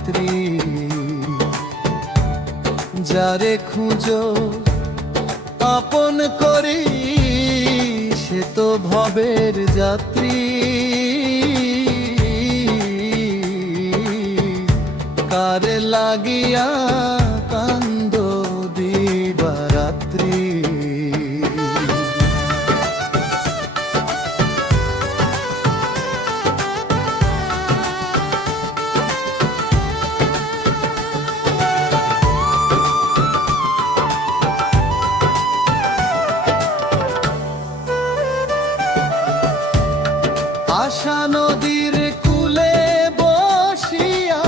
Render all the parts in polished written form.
রাত্রি। যারে খুঁজো আপন করি সে তো ভবের যাত্রী। কারে লাগিয়া কান্দ দিবারাত্রি। আশা নদীর কূলে বসিয়া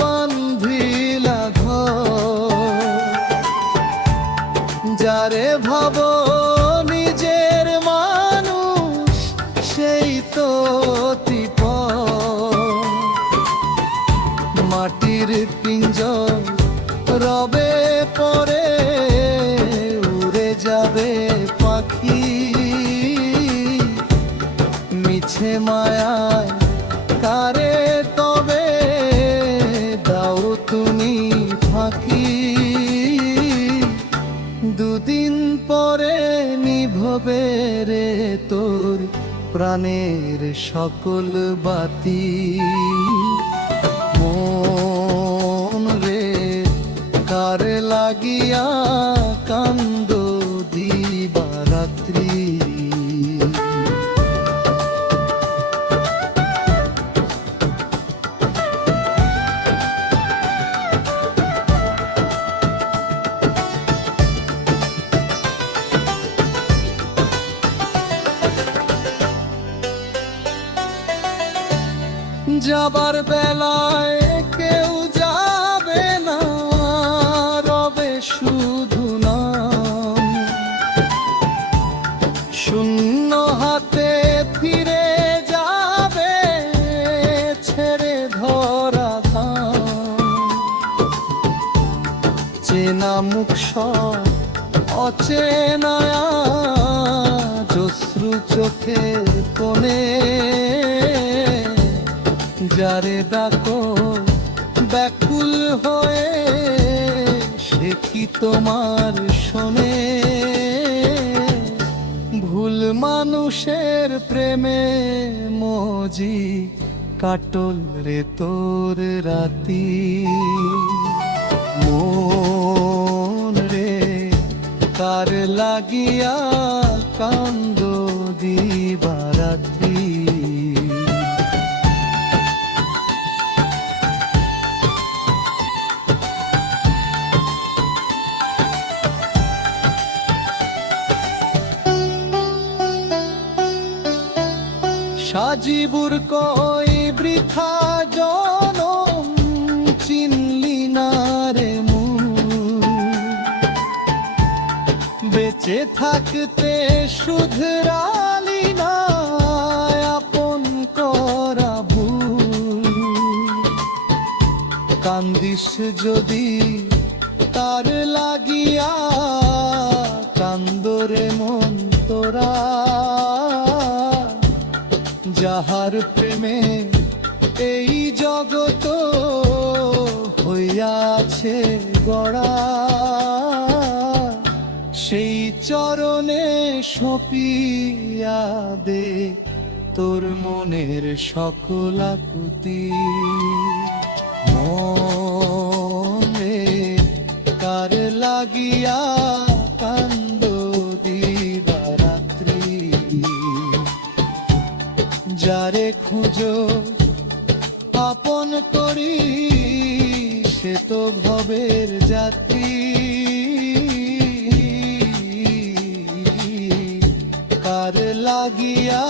বান্ধিলা ঘর। যারে ভাব নিজের মানুষ সেই তো মাটির পিঞ্জর রবে পরে উড়ে যাবে পাখি। মিছে মায়ায় কারে তবে দাও তুমি ফাঁকি। দুদিন পরে নিভবে রে তোর প্রাণের সকল বাতি। মন রে কার লাগিয়া কান্দ দিবারাত্রি। যাবার বেলায় কেউ যাবে না, রবে শুধু নাম। শূন্য হাতে ফিরে যাবে ছেড়ে ধরা ধাম। চেনা মুখ সব অচেনা অশ্রু চোখের কোণে। যারে ডাকো ব্যাকুল হয়ে সে কি তোমার শোনে। ভুল মানুষের প্রেমে মজি কাটল রে তোর রাতি। মন রে কার লাগিয়া কান্দ দিবারাত্রি। সাজিবুর কই বৃথা জনম চিনলি না রে মন। বেঁচে থাকতে শুধরালি না আপন করা ভুল। কান্দিস যদি তার লাগিয়া কান্দরে মন তোরা। যাহার প্রেমে এই জগত হইয়াছে গড়া। সেই চরণে সপিয়া দে তোর মনের সকল আকুতি। মনে কার লাগিয়া কান্দ দিবারাত্রি। যারে খুঁজো আপন করি সে তো ভবের যাত্রী। কার লাগিয়া